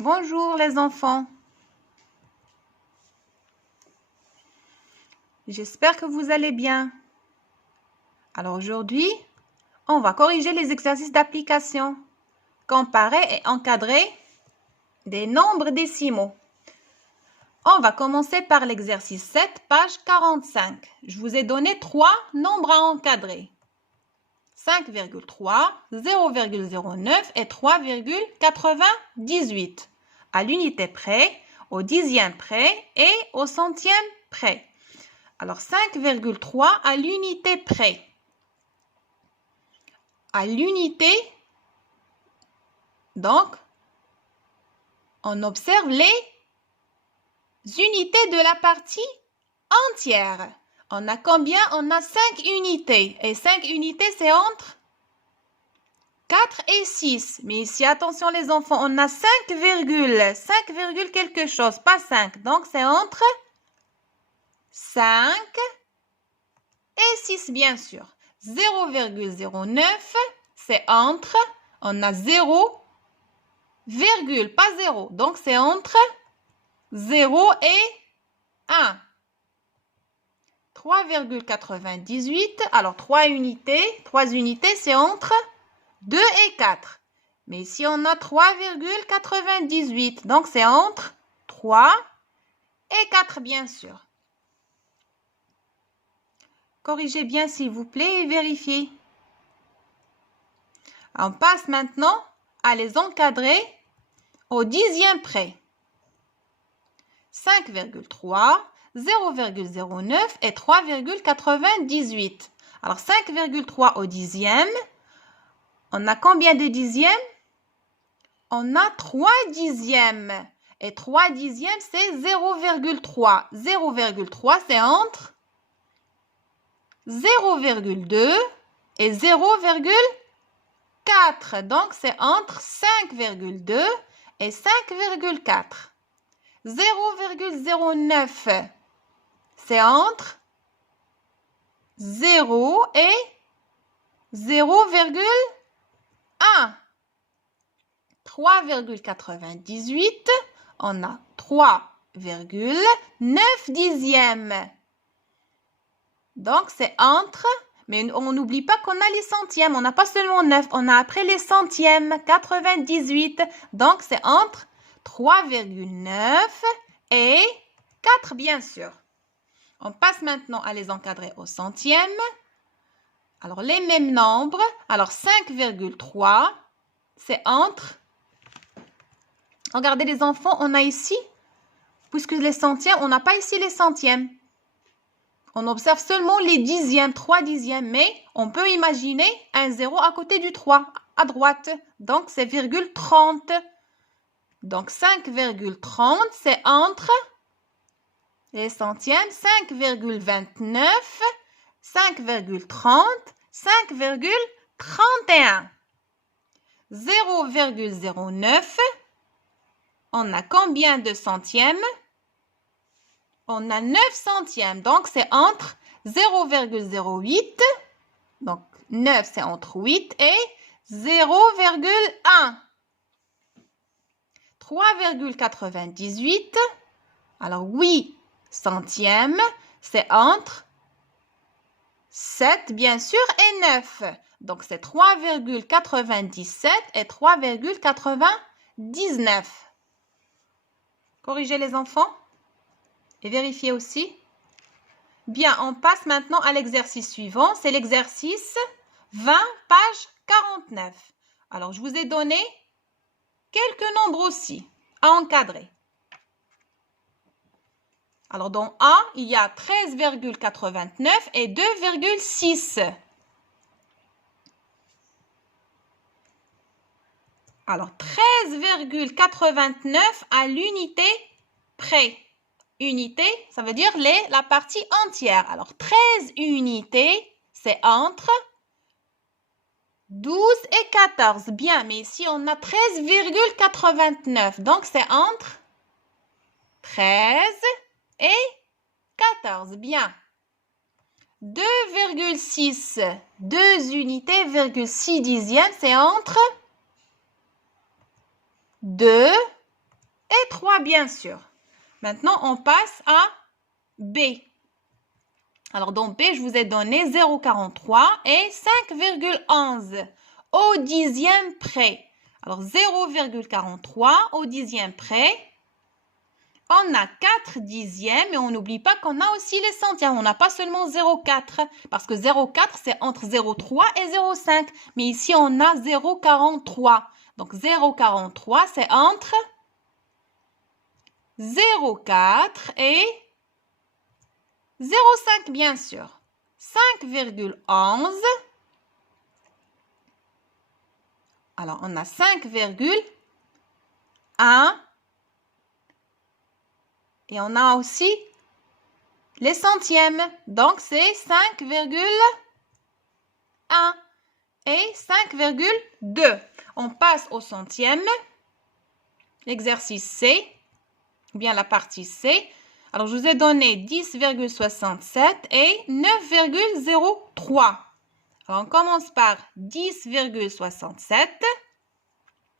Bonjour les enfants. J'espère que vous allez bien. Alors aujourd'hui, on va corriger les exercices d'application. Comparer et encadrer des nombres décimaux. On va commencer par l'exercice 7, page 45. Je vous ai donné 3 nombres à encadrer. 5,3, 0,09 et 3,98. À l'unité près, au dixième près et au centième près. Alors 5,3 à l'unité près. À l'unité, donc, on observe les unités de la partie entière. On a combien? On a 5 unités. Et 5 unités, c'est entre 4 et 6. Mais ici, attention les enfants, on a 5 quelque chose, pas 5. Donc, c'est entre 5 et 6, bien sûr. 0,09, c'est entre, on a 0, virgule, pas 0. Donc, c'est entre 0 et 1. 3,98. Alors, 3 unités, c'est entre 2 et 4. Mais ici, on a 3,98. Donc, c'est entre 3 et 4, bien sûr. Corrigez bien, s'il vous plaît, et vérifiez. On passe maintenant à les encadrer au dixième près. 5,3, 0,09 et 3,98. Alors, 5,3 au dixième. On a combien de dixièmes? On a 3 dixièmes. Et 3 dixièmes, c'est 0,3. 0,3, c'est entre 0,2 et 0,4. Donc, c'est entre 5,2 et 5,4. 0,09, c'est entre 0 et 0,1. 3,98, on a 3,9 dixièmes. Donc, c'est entre, mais on n'oublie pas qu'on a les centièmes. On n'a pas seulement 9, on a après les centièmes, 98. Donc, c'est entre 3,9 et 4, bien sûr. On passe maintenant à les encadrer au centième. Alors, les mêmes nombres. Alors, 5,3, c'est entre... Regardez les enfants, on a ici, puisque les centièmes, on n'a pas ici les centièmes. On observe seulement les dixièmes, 3 dixièmes, mais on peut imaginer un 0 à côté du 3, à droite. Donc, c'est virgule 30. Donc, 5,30, c'est entre les centièmes, 5,29, 5,30, 5,31. 0,09, on a combien de centièmes? On a 9 centièmes, donc c'est entre 0,08, donc 9 c'est entre 8 et 0,1. 3,98, alors 8 centièmes, c'est entre 7 bien sûr et 9. Donc c'est 3,97 et 3,99. Corrigez les enfants. Et vérifiez aussi. Bien, on passe maintenant à l'exercice suivant. C'est l'exercice 20, page 49. Alors, je vous ai donné quelques nombres aussi à encadrer. Alors, dans A, il y a 13,89 et 2,6. Alors, 13,89 à l'unité près. Unité, ça veut dire la partie entière. Alors, 13 unités, c'est entre 12 et 14. Bien, mais ici, on a 13,89. Donc, c'est entre 13 et 14. Bien. 2,6. 2 unités, 6 dixièmes, c'est entre 2 3 bien sûr. Maintenant, on passe à B. Alors, dans B, je vous ai donné 0,43 et 5,11 au dixième près. Alors, 0,43 au dixième près. On a 4 dixièmes et on n'oublie pas qu'on a aussi les centièmes. On n'a pas seulement 0,4 parce que 0,4 c'est entre 0,3 et 0,5. Mais ici, on a 0,43. Donc, 0,43 c'est entre 0,4 et 0,5 bien sûr. 5,11. Alors, on a 5,1. Et on a aussi les centièmes. Donc, c'est 5,1 et 5,2. On passe au centième. L'exercice C, ou bien la partie C. Alors, je vous ai donné 10,67 et 9,03. Alors, on commence par 10,67.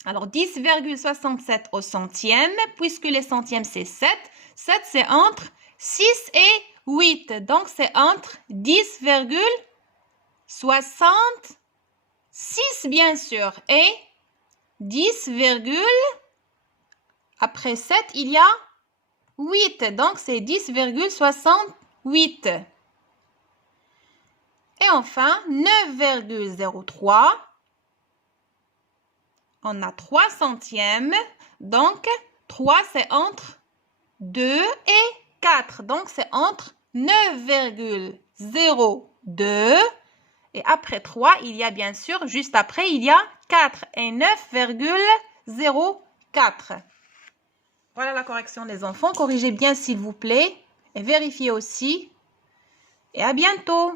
Alors, 10,67 au centième, puisque les centièmes, c'est 7. 7, c'est entre 6 et 8. Donc, c'est entre 10,66, bien sûr, et 10, après 7, il y a 8. Donc, c'est 10,68. Et enfin, 9,03. On a 3 centièmes. Donc, 3, c'est entre 2 et 4. Donc, c'est entre 9,02. Et après 3, il y a bien sûr, juste après, il y a 4 et 9,04. Voilà la correction des enfants. Corrigez bien s'il vous plaît. Et vérifiez aussi. Et à bientôt.